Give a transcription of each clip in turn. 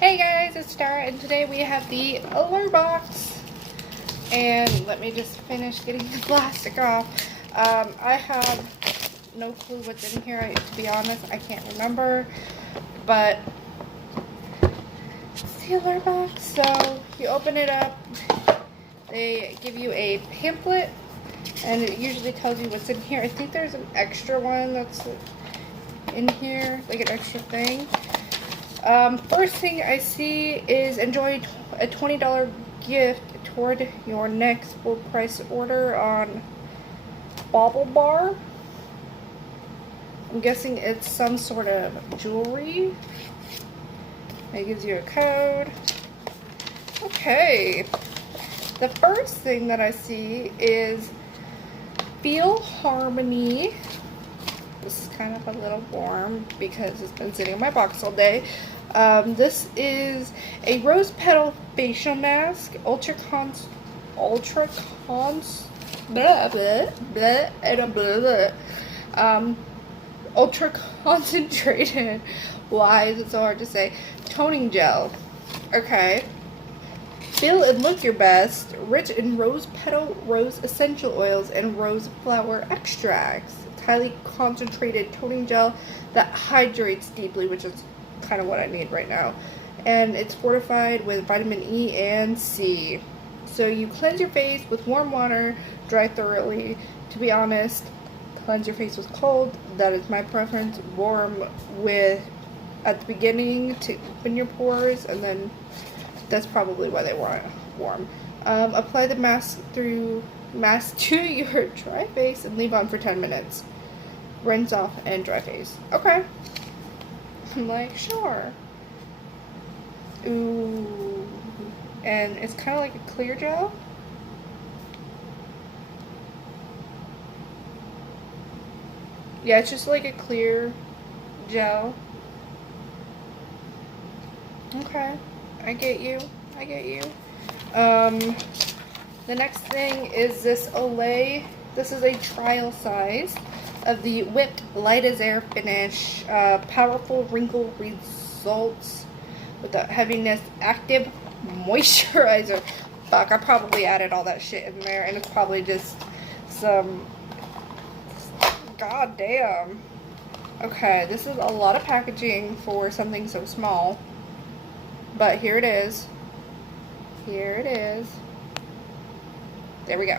Hey guys, it's Tara, and today we have the Allure box. And let me just finish getting the plastic off. I have no clue what's in here. To be honest, I can't remember. But it's the Allure box. So you open it up. They give you a pamphlet, and it usually tells you what's in here. I think there's an extra one that's in here, like an extra thing. First thing I see is enjoy a $20 gift toward your next full price order on Bauble Bar. I'm guessing it's some sort of jewelry. It gives you a code. Okay. The first thing that I see is Feel Harmony. This is kind of a little warm because it's been sitting in my box all day. This is a rose petal facial mask, ultra concentrated. Why is it so hard to say? Toning gel. Okay. Feel and look your best. Rich in rose petal, rose essential oils, and rose flower extracts. It's highly concentrated toning gel that hydrates deeply, which is kind of what I need right now. And it's fortified with vitamin E and C. So you cleanse your face with warm water, dry thoroughly. To be honest, cleanse your face with cold. That is my preference. Warm with at the beginning to open your pores, and then that's probably why they want it warm. Apply the mask to your dry face and leave on for 10 minutes. Rinse off and dry face. Okay. I'm like, sure. Ooh. And it's kind of like a clear gel. Yeah, it's just like a clear gel. Okay. I get you. The next thing is this Olay. This is a trial size of the Whipped Light as Air finish. Powerful wrinkle results with a heaviness active moisturizer. Fuck, I probably added all that shit in there, and it's probably just some... God damn. Okay, this is a lot of packaging for something so small. But here it is. Here it is. There we go.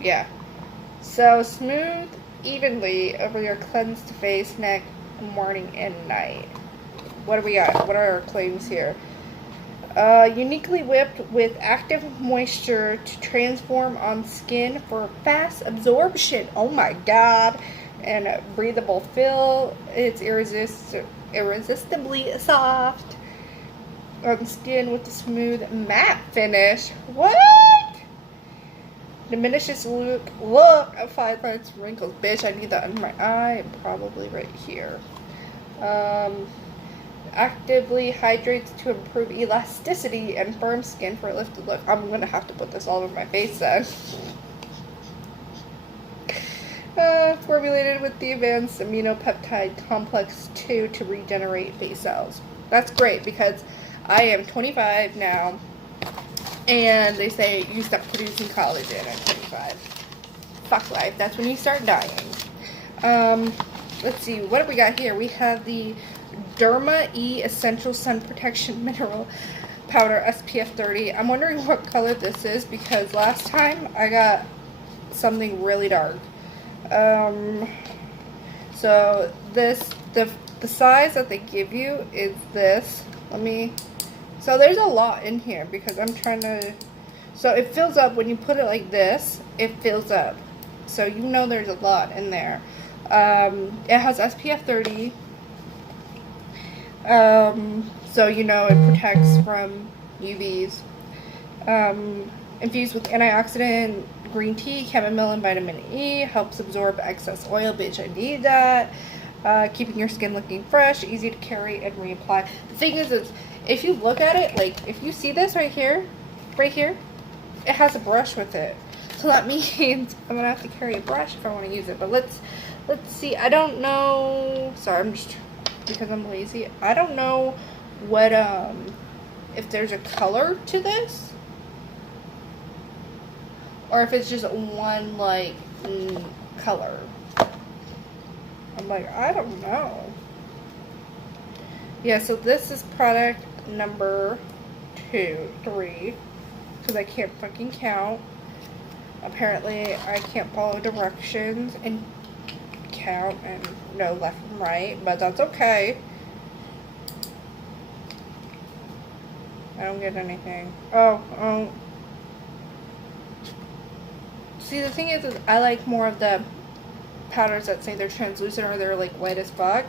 Yeah. So smooth evenly over your cleansed face, neck, morning and night. What do we got? What are our claims here? Uniquely whipped with active moisture to transform on skin for fast absorption. Oh my god. And a breathable feel. It's irresistibly soft on skin with a smooth matte finish. What? Diminishes look of fine lines, wrinkles. Bitch, I need that under my eye. Probably right here. Actively hydrates to improve elasticity and firm skin for a lifted look. I'm gonna have to put this all over my face then. Formulated with the advanced aminopeptide complex 2 to regenerate face cells. That's great because I am 25 now, and they say you stop producing collagen at 25. Fuck life. That's when you start dying. Let's see. What have we got here? We have the Derma E Essential Sun Protection Mineral Powder SPF 30. I'm wondering what color this is because last time I got something really dark. So this, the size that they give you is this. So there's a lot in here because I'm trying to, so it fills up when you put it like this, it fills up. So you know there's a lot in there. It has SPF 30. So you know it protects from UVs. Infused with antioxidant, green tea, chamomile, and vitamin E. Helps absorb excess oil. Bitch, I need that. Keeping your skin looking fresh, easy to carry, and reapply. The thing is if you look at it, like, if you see this right here, it has a brush with it. So that means I'm gonna have to carry a brush if I want to use it. But let's see. I don't know. Sorry, I'm just because I'm lazy. I don't know what, if there's a color to this. Or if it's just one, like, color. I'm like, I don't know. Yeah, so this is product number 3. Because I can't fucking count. Apparently, I can't follow directions and count and know left and right. But that's okay. I don't get anything. Oh. See, the thing is I like more of the powders that say they're translucent or they're like white as fuck.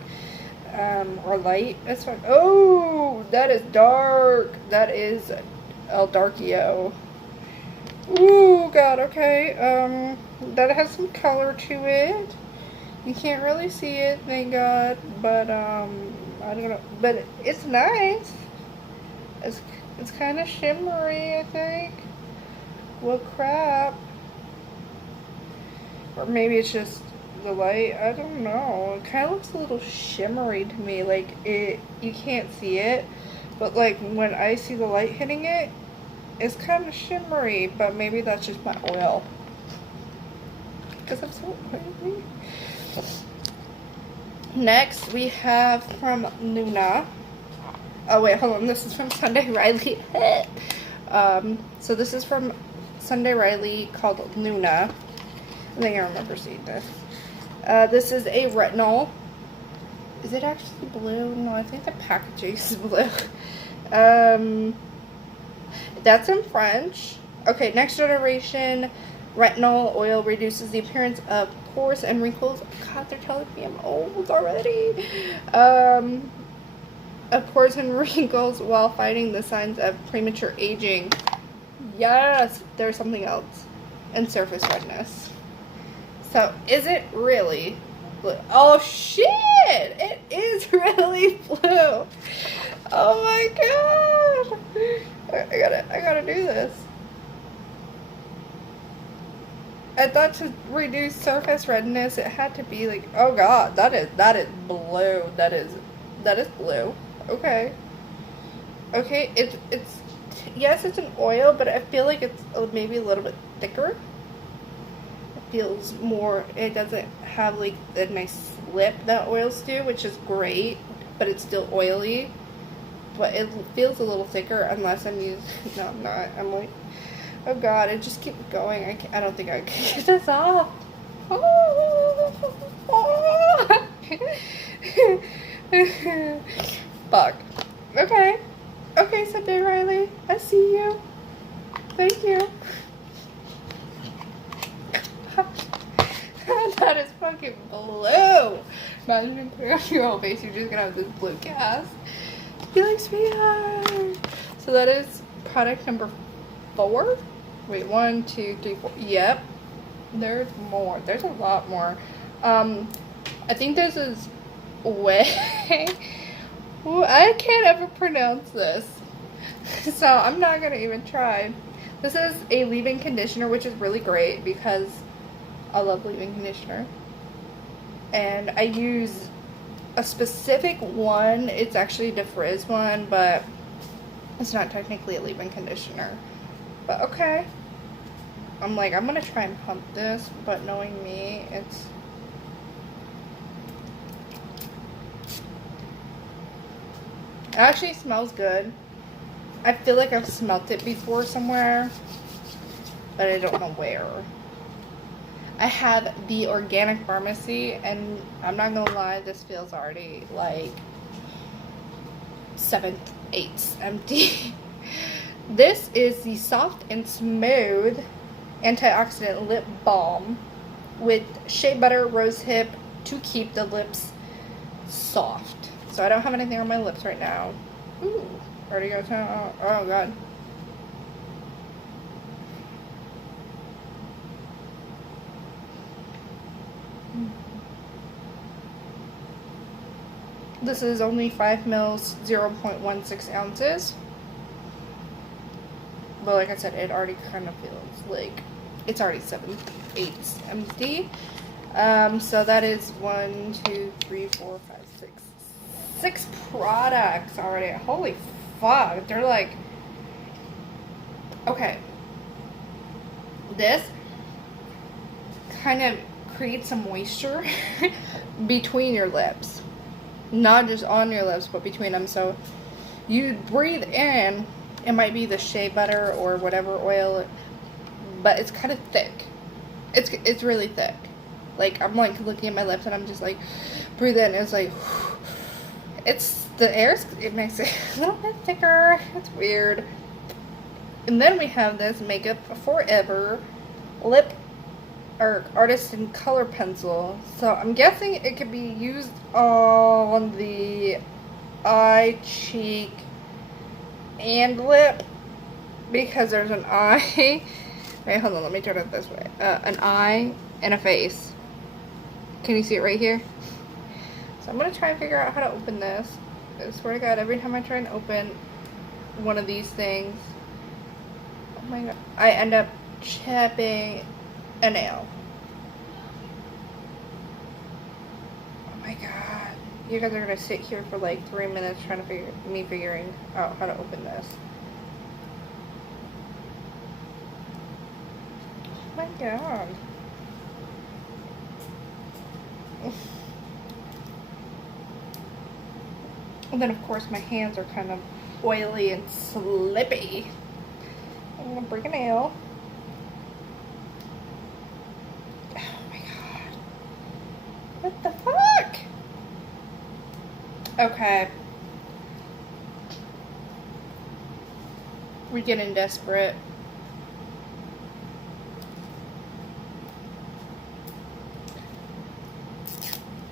Or light as fuck. Oh, that is dark. That is El Darkio. Ooh, God, okay. That has some color to it. You can't really see it, thank God. But, I don't know. But it's nice. It's kind of shimmery, I think. Well, crap. Or maybe it's just the light. I don't know. It kind of looks a little shimmery to me. Like, you can't see it. But, like, when I see the light hitting it, it's kind of shimmery. But maybe that's just my oil. Because I'm so oily. Next, we have from Luna. Oh, wait, hold on. This is from Sunday Riley. So this is from Sunday Riley called Luna. I think I remember seeing this. This is a retinol. Is it actually blue? No, I think the packaging is blue. That's in French. Okay, next generation retinol oil reduces the appearance of pores and wrinkles. God, they're telling me I'm old already. Of pores and wrinkles while fighting the signs of premature aging. Yes, there's something else. And surface redness. So, is it really blue? Oh, shit! It is really blue. Oh my god. I gotta do this. I thought to reduce surface redness, it had to be like, oh god, that is blue. That is blue. Okay. Okay, it's yes, it's an oil, but I feel like it's maybe a little bit thicker. Feels more, it doesn't have like the nice slip that oils do, which is great, but it's still oily. But it feels a little thicker unless I'm using, no I'm not, I'm like, oh god, it just keeps going. I don't think I can get this off. Fuck. Okay, Sunday Riley, I see you. Thank you. That is fucking blue. Imagine putting on your whole face, you're just gonna have this blue cast. Be like, sweetheart. So that is product number 4. Wait, 1, 2, 3, 4. Yep. There's more. There's a lot more. I think this is way. Ooh, I can't ever pronounce this. So I'm not gonna even try. This is a leave-in conditioner, which is really great because I love leave-in conditioner. And I use a specific one. It's actually a Defrizz one, but it's not technically a leave-in conditioner. But okay. I'm like, I'm gonna try and pump this, but knowing me, it's... It actually smells good. I feel like I've smelt it before somewhere, but I don't know where. I have the organic pharmacy, and I'm not gonna lie, this feels already like 7/8 empty. This is the Soft and Smooth Antioxidant Lip Balm with shea butter, rose hip to keep the lips soft. So I don't have anything on my lips right now. Ooh, already got time. Oh god. This is only 5 mils, 0.16 ounces. But like I said, it already kind of feels like it's already 7/8 empty. So that is 1, 2, 3, 4, 5, 6, 6 products already. Holy fuck. They're like... Okay. This kind of creates some moisture between your lips. Not just on your lips, but between them. So you breathe in, it might be the shea butter or whatever oil, but it's kind of thick. It's really thick. Like, I'm like looking at my lips and I'm just like, breathe in. It's like, it's the air. It makes it a little bit thicker. It's weird. And then we have this Makeup Forever lip or artist in color pencil. So I'm guessing it could be used on the eye, cheek, and lip, because there's an eye. Wait, hold on, let me turn it this way. An eye and a face. Can you see it right here? So I'm gonna try and figure out how to open this. I swear to God, every time I try and open one of these things, oh my God, I end up chipping a nail. Oh my God. You guys are gonna sit here for like 3 minutes trying to figuring out how to open this. Oh my God. And then of course my hands are kind of oily and slippy. I'm gonna break a nail. Oh my God. What the fuck? Okay. We're getting desperate.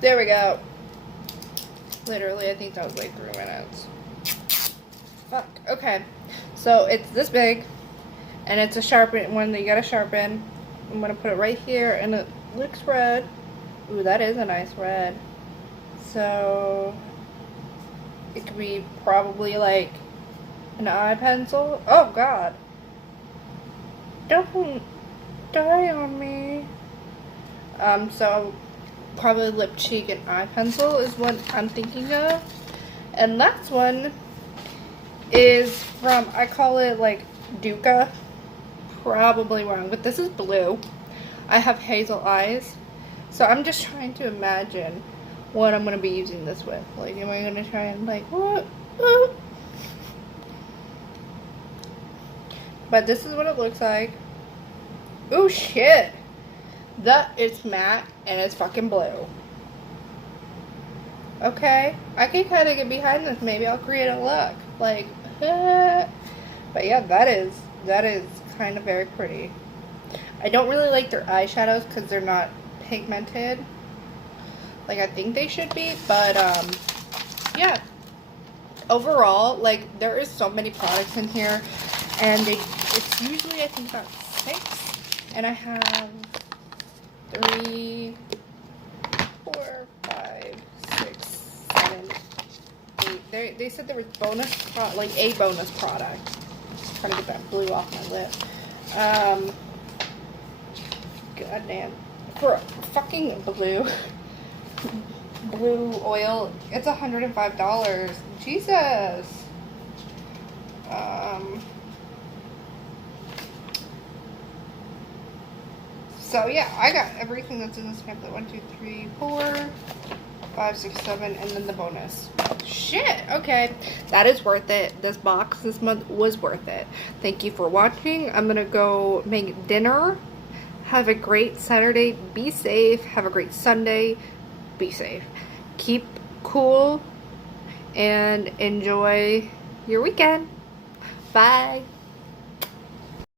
There we go. Literally, I think that was like 3 minutes. Fuck. Okay. So it's this big, and it's a sharpen one that you gotta sharpen. I'm gonna put it right here, and it looks red. Ooh, that is a nice red. So it could be probably like an eye pencil. Oh God. Don't die on me. So probably lip, cheek, and eye pencil is what I'm thinking of. And last one is from, I call it like Duca. Probably wrong, but this is blue. I have hazel eyes. So I'm just trying to imagine what I'm going to be using this with. Like, am I going to try and like, what? But this is what it looks like. Oh shit. That is matte and it's fucking blue. Okay, I can kind of get behind this. Maybe I'll create a look. Like, but yeah, that is kind of very pretty. I don't really like their eyeshadows because they're not pigmented like I think they should be. But yeah. Overall, like, there is so many products in here, and it's usually I think about 6, and I have 3, 4, 5, 6, 7, 8. They said there was like a bonus product. Just trying to get that blue off my lip. God damn. For fucking blue oil, it's $105. Jesus. So yeah, I got everything that's in this pamphlet. 1, 2, 3, 4, 5, 6, 7, and then the bonus. Shit. Okay, that is worth it. This box this month was worth it. Thank you for watching. I'm gonna go make dinner. Have a great Saturday. Be safe. Have a great Sunday. Be safe. Keep cool and enjoy your weekend. Bye.